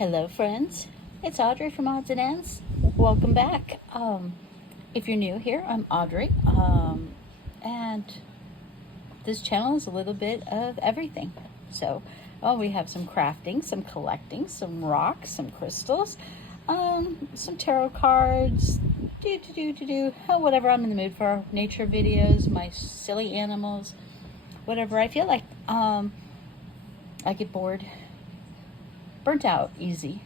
Hello friends, it's Audrey from Odds and Ends. Welcome back. If you're new here, I'm Audrey, and this channel is a little bit of everything. So, we have some crafting, some collecting, some rocks, some crystals, some tarot cards, whatever I'm in the mood for, nature videos, my silly animals, whatever I feel like. I get bored, burnt out easy,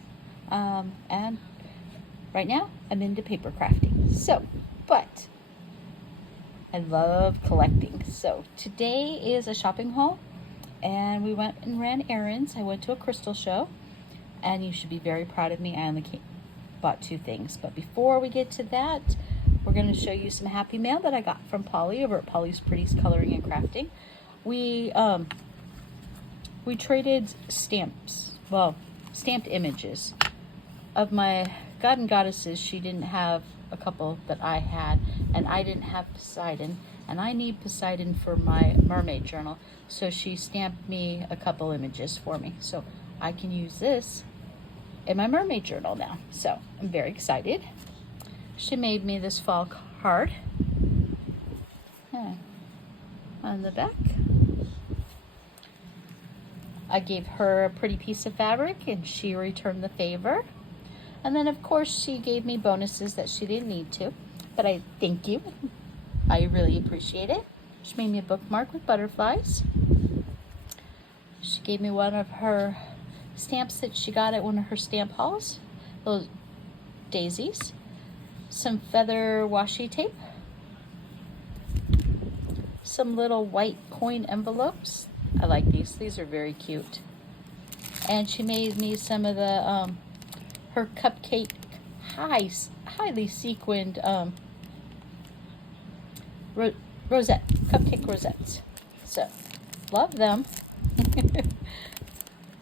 and right now I'm into paper crafting. But I love collecting. So today is a shopping haul, and we went and ran errands. I went to a crystal show, and you should be very proud of me. I only bought 2 things. But before we get to that, we're going to show you some happy mail that I got from Polly over at Polly's Pretties Coloring and Crafting. We traded stamps, stamped images of my god and goddesses. She didn't have a couple that I had, and I didn't have Poseidon, and I need Poseidon for my mermaid journal, so she stamped me a couple images for me, so I can use this in my mermaid journal now. So I'm very excited. She made me this fall card on the back. I gave her a pretty piece of fabric, and she returned the favor. And then, of course, she gave me bonuses that she didn't need to, but I thank you. I really appreciate it. She made me a bookmark with butterflies. She gave me one of her stamps that she got at one of her stamp hauls, those daisies, some feather washi tape, some little white coin envelopes. I like these. These are very cute. And she made me some of the her cupcake highly sequined cupcake rosettes. So love them.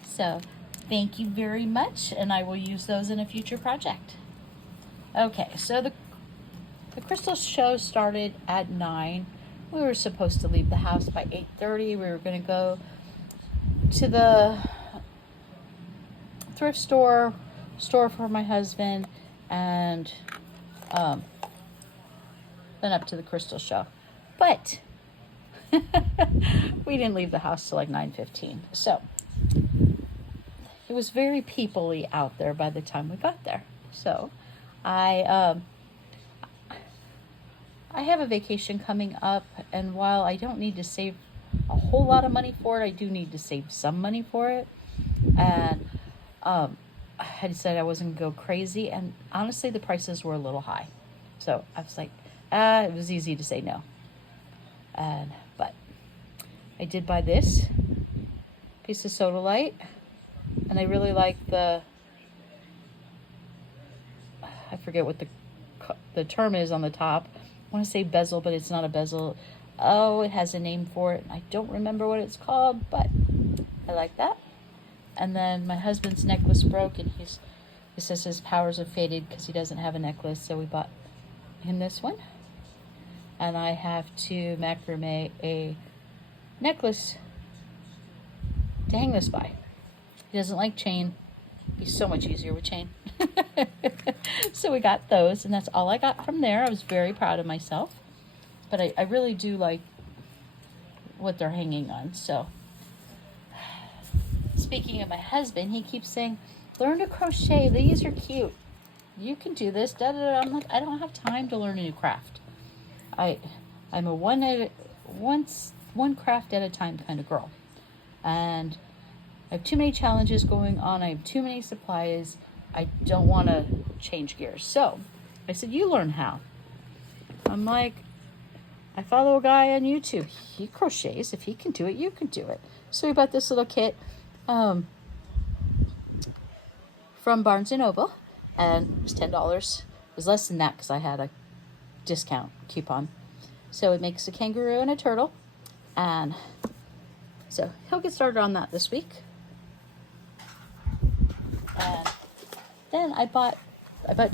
So thank you very much, and I will use those in a future project. Okay, so the crystal show started at 9. We were supposed to leave the house by 8:30. We were going to go to the thrift store for my husband, and then up to the crystal show. But we didn't leave the house till like 9:15. So it was very people-y out there by the time we got there. So I have a vacation coming up, and while I don't need to save a whole lot of money for it, I do need to save some money for it. And I decided I wasn't going to go crazy, and honestly, the prices were a little high. So I was like, it was easy to say no. But I did buy this piece of sodalite, and I really like I forget what the term is on the top. I want to say bezel, but it's not a bezel. Oh, it has a name for it. I don't remember what it's called, but I like that. And then my husband's necklace broke, and it says his powers have faded because he doesn't have a necklace, so we bought him this one. And I have to macrame a necklace to hang this by. He doesn't like chain. It'd be so much easier with chain. So we got those, and that's all I got from there. I was very proud of myself, but I really do like what they're hanging on. So speaking of my husband, he keeps saying, learn to crochet, these are cute, you can do this, da da da. I'm like, I don't have time to learn a new craft. I'm a one craft at a time kind of girl, and I have too many challenges going on. I have too many supplies. I don't want to change gears. So I said, you learn how. I'm like, I follow a guy on YouTube. He crochets. If he can do it, you can do it. So we bought this little kit from Barnes & Noble, and it was $10. It was less than that because I had a discount coupon. So it makes a kangaroo and a turtle. And so he'll get started on that this week. And then I bought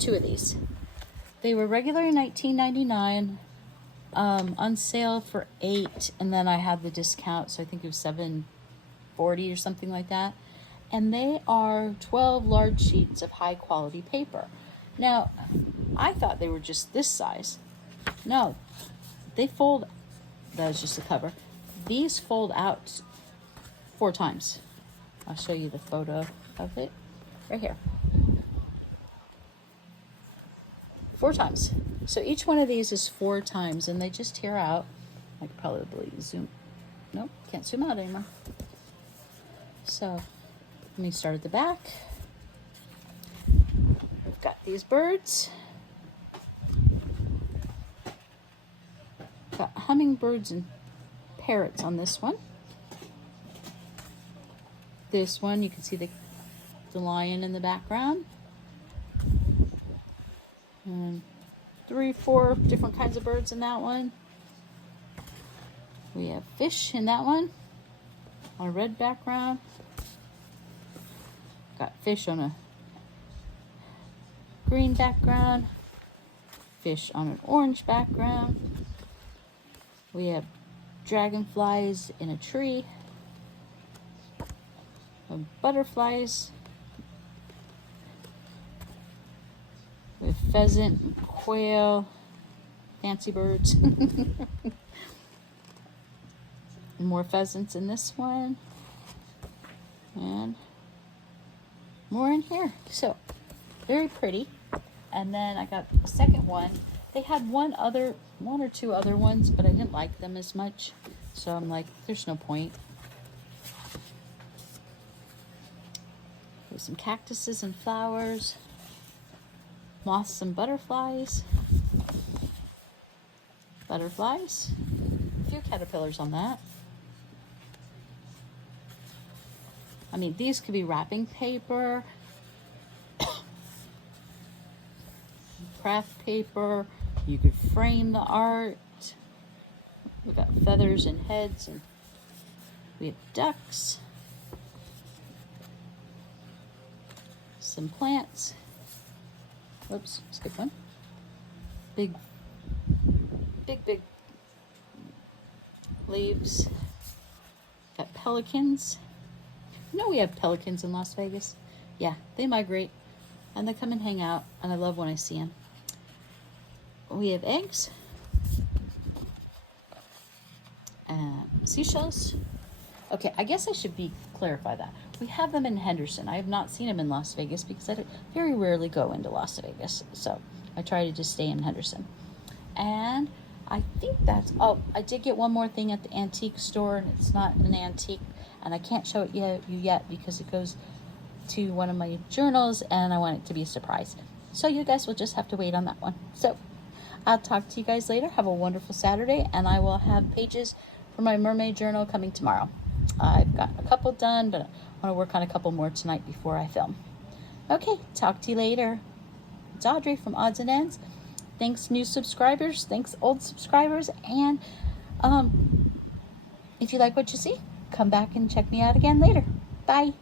2 of these. They were regularly $19.99, on sale for $8, and then I had the discount, so I think it was $7.40 or something like that. and they are 12 large sheets of high quality paper. Now, I thought they were just this size. No, they fold, that was just the cover. These fold out 4 times. I'll show you the photo of it right here. 4 times. So each one of these is 4 times, and they just tear out. I could probably zoom. Nope, can't zoom out anymore. So let me start at the back. We've got these birds. Got hummingbirds and parrots on this one. This one, you can see the lion in the background. And 3, 4 different kinds of birds in that one. We have fish in that one on a red background. Got fish on a green background. Fish on an orange background. We have dragonflies in a tree. Butterflies. We have pheasant, quail, fancy birds. More pheasants in this one. And more in here. So, very pretty. And then I got a second one. They had one or two other ones, but I didn't like them as much. So I'm like, there's no point. There's some cactuses and flowers. Moths and butterflies. Butterflies. A few caterpillars on that. I mean, these could be wrapping paper, craft paper. You could frame the art. We've got feathers and heads, and we have ducks. Some plants. Whoops, skip one. Big leaves. Got pelicans. You know we have pelicans in Las Vegas? Yeah, they migrate and they come and hang out, and I love when I see them. We have eggs. Seashells. Okay, I guess I should clarify that. We have them in Henderson. I have not seen them in Las Vegas because I very rarely go into Las Vegas. So I try to just stay in Henderson. And I think that's, oh, I did get one more thing at the antique store, and it's not an antique, and I can't show it you yet because it goes to one of my journals, and I want it to be a surprise. So you guys will just have to wait on that one. So I'll talk to you guys later. Have a wonderful Saturday, and I will have pages for my mermaid journal coming tomorrow. I've got a couple done, but I want to work on a couple more tonight before I film. Okay, talk to you later. It's Audrey from Odds and Ends. Thanks new subscribers, thanks old subscribers, and if you like what you see, come back and check me out again later. Bye.